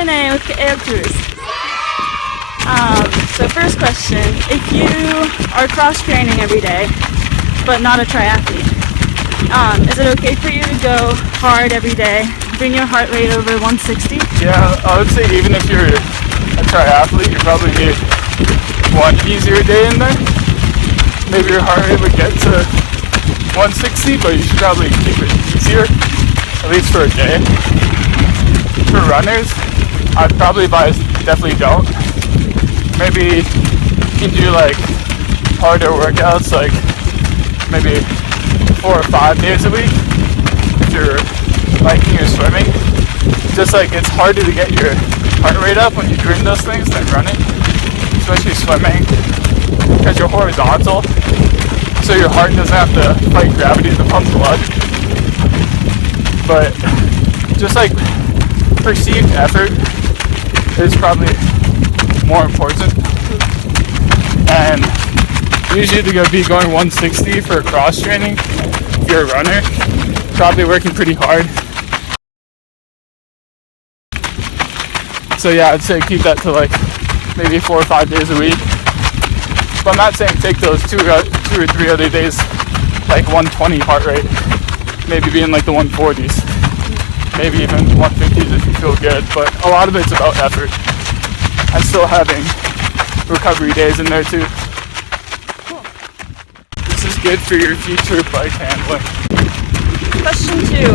Q&A with Kā'eo Kruse. So first question, if you are cross-training every day, but not a triathlete, is it okay for you to go hard every day, bring your heart rate over 160? Yeah, I would say even if you're a triathlete, you probably need one easier day in there. Maybe your heart rate would get to 160, but you should probably keep it easier, at least for a day. For runners, I'd probably advise definitely don't. Maybe you can do like harder workouts, like maybe 4 or 5 days a week if you're biking or swimming. Just like it's harder to get your heart rate up when you're doing those things than running, especially swimming, because you're horizontal, so your heart doesn't have to fight gravity to pump blood. But just like perceived effort is probably more important, and usually to be going 160 for cross training, if you're a runner, probably working pretty hard. So yeah, I'd say keep that to like maybe 4 or 5 days a week. But I'm not saying take those 2 or 3 other days like 120 heart rate, maybe be in like the 140s, maybe even 150s if you feel good. But a lot of it's about effort and still having recovery days in there too. Cool. This is good for your future bike handling. Question 2,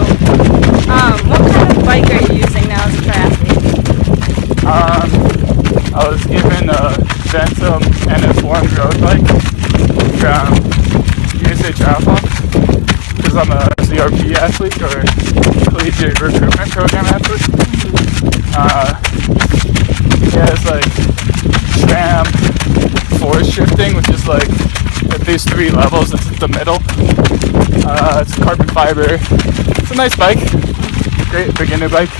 what kind of bike are you using now as a triathlete? I was given a Ventum and Informed road bike from USA Triathlon because I'm a CRP athlete, or Collegiate Recruitment Program athlete. Yeah, it's like SRAM force shifting, which is like at these 3 levels. It's the middle. It's carbon fiber. It's a nice bike. Great beginner bike.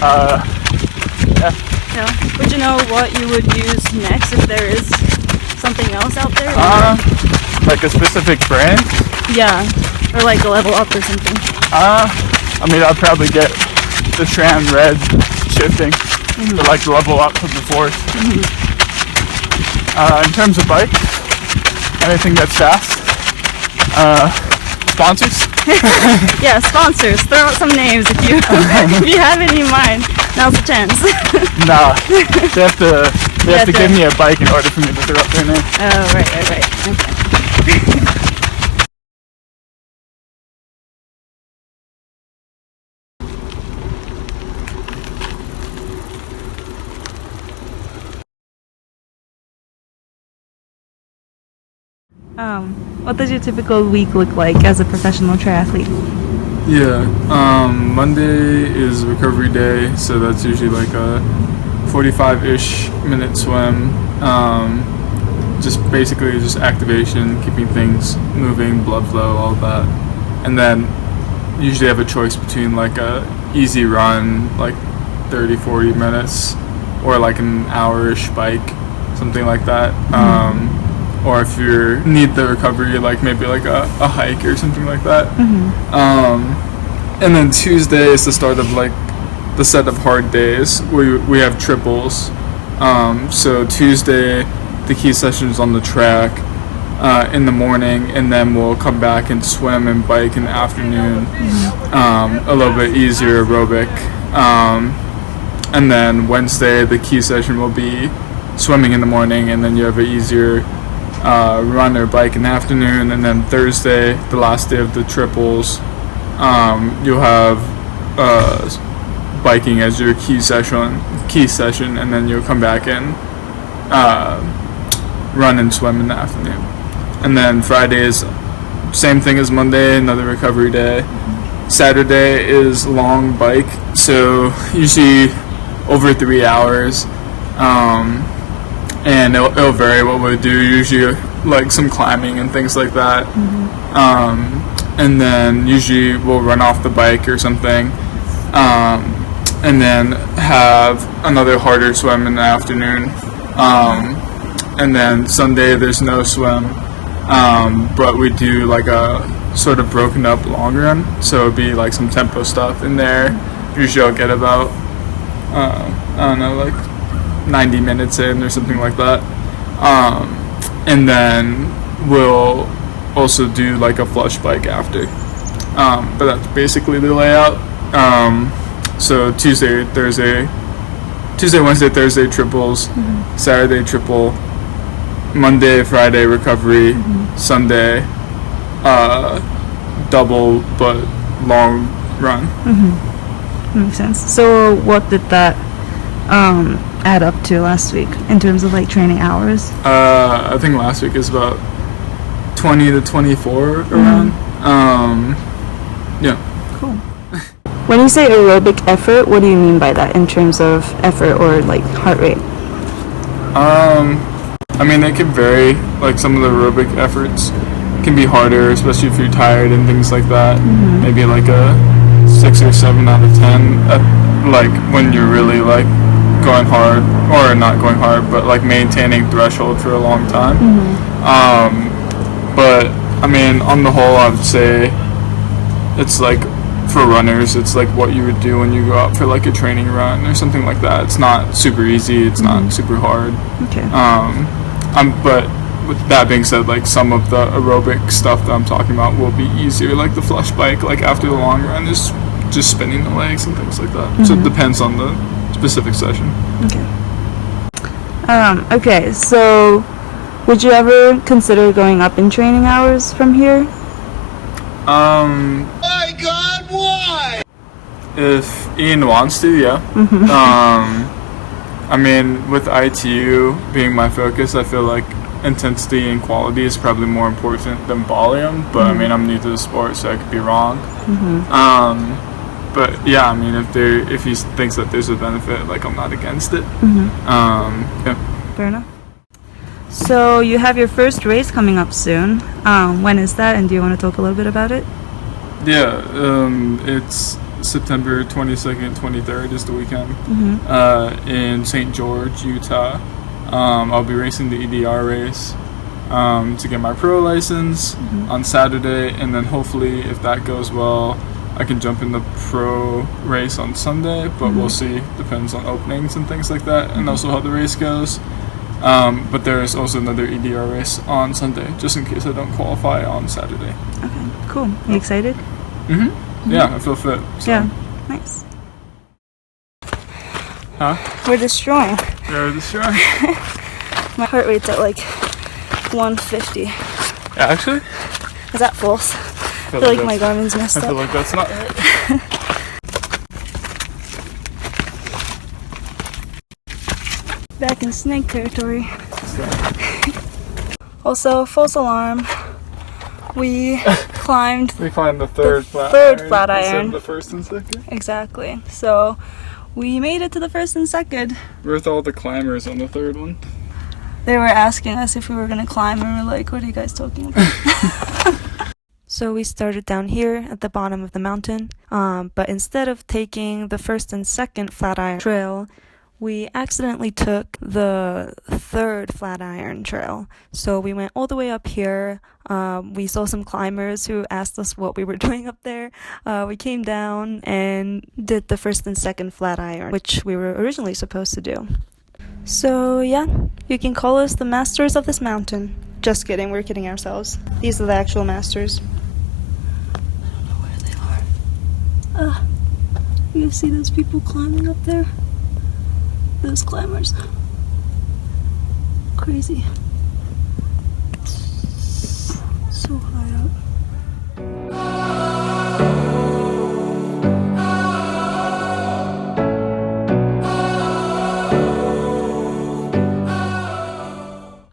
Yeah. Yeah. Would you know what you would use next if there is something else out there? Like a specific brand? Yeah, or like a level up or something. I mean, I'd probably get the SRAM red shifting to like level up from the force. In terms of bike, anything that's fast. Sponsors? Yeah, sponsors. Throw out some names if you if you have any in mind. Now's the chance. Nah, they have to give me a bike in order for me to throw up their name. Oh, right. Okay. What does your typical week look like as a professional triathlete? Yeah, Monday is recovery day, so that's usually like a 45-ish minute swim. Just basically just activation, keeping things moving, blood flow, all that. And then usually have a choice between like a easy run, like 30-40 minutes, or like an hour-ish bike, something like that. Or if you need the recovery, like maybe like a hike or something like that. And then Tuesday is the start of like the set of hard days. We have triples. So Tuesday, the key session is on the track in the morning, and then we'll come back and swim and bike in the afternoon. A little bit easier aerobic. And then Wednesday, the key session will be swimming in the morning, and then you have an easier run or bike in the afternoon. And then Thursday, the last day of the triples, you'll have biking as your key session, and then you'll come back and run and swim in the afternoon. And then Friday is same thing as Monday, another recovery day. Saturday is long bike, so usually over 3 hours. And it'll vary what we do, usually like some climbing and things like that. And then usually we'll run off the bike or something, and then have another harder swim in the afternoon. And then Sunday there's no swim, but we do like a sort of broken up long run, so it'll be like some tempo stuff in there. Usually I'll get about I don't know, like 90 minutes in or something like that. And then we'll also do like a flush bike after. But that's basically the layout. So Tuesday, Wednesday, Thursday triples, Saturday triple, Monday, Friday recovery, Sunday double but long run. Makes sense. So what did that add up to last week in terms of like training hours? I think last week is about 20 to 24 around. Yeah. Cool. When you say aerobic effort, what do you mean by that in terms of effort or like heart rate? I mean, it can vary. Like some of the aerobic efforts can be harder, especially if you're tired and things like that. Maybe like a 6 or 7 out of 10. Like when you're really like going hard, or not going hard, but like maintaining threshold for a long time. But I mean, on the whole, I would say it's like for runners, it's like what you would do when you go out for like a training run or something like that. It's not super easy. It's not super hard. Okay. But with that being said, like some of the aerobic stuff that I'm talking about will be easier, like the flush bike, like after the long run is just spinning the legs and things like that. So it depends on the specific session. Okay. Okay, so would you ever consider going up in training hours from here? My God, why? If Ian wants to, yeah. I mean, with ITU being my focus, I feel like intensity and quality is probably more important than volume, but I mean, I'm new to the sport, so I could be wrong. But yeah, I mean, if he thinks that there's a benefit, like I'm not against it. Yeah. Fair enough. So you have your first race coming up soon. When is that, and do you want to talk a little bit about it? Yeah, it's September 22nd, 23rd is the weekend in St. George, Utah. I'll be racing the EDR race to get my pro license on Saturday, and then hopefully, if that goes well, I can jump in the pro race on Sunday, but we'll see. Depends on openings and things like that, and also how the race goes. But there is also another EDR race on Sunday, just in case I don't qualify on Saturday. Okay, cool. Are you excited? Yeah, I feel fit. So. Yeah, nice. Huh? We're destroying. You're destroying. My heart rate's at like 150. Yeah, actually? Is that false? I feel like my Garmin's messed I feel up. like that's not right. Back in snake territory. Also, false alarm. We climbed We climbed the third flat flat instead iron. of the first and second. Exactly. So we made it to the first and second. We're with all the climbers on the third one. They were asking us if we were gonna climb, and we're like, "What are you guys talking about?" So we started down here at the bottom of the mountain, but instead of taking the first and second Flatiron Trail, we accidentally took the third Flatiron Trail. So we went all the way up here. We saw some climbers who asked us what we were doing up there. We came down and did the first and second Flatiron, which we were originally supposed to do. So yeah, you can call us the masters of this mountain. Just kidding, we're kidding ourselves. These are the actual masters. You see those people climbing up there? Those climbers. Crazy. So high up.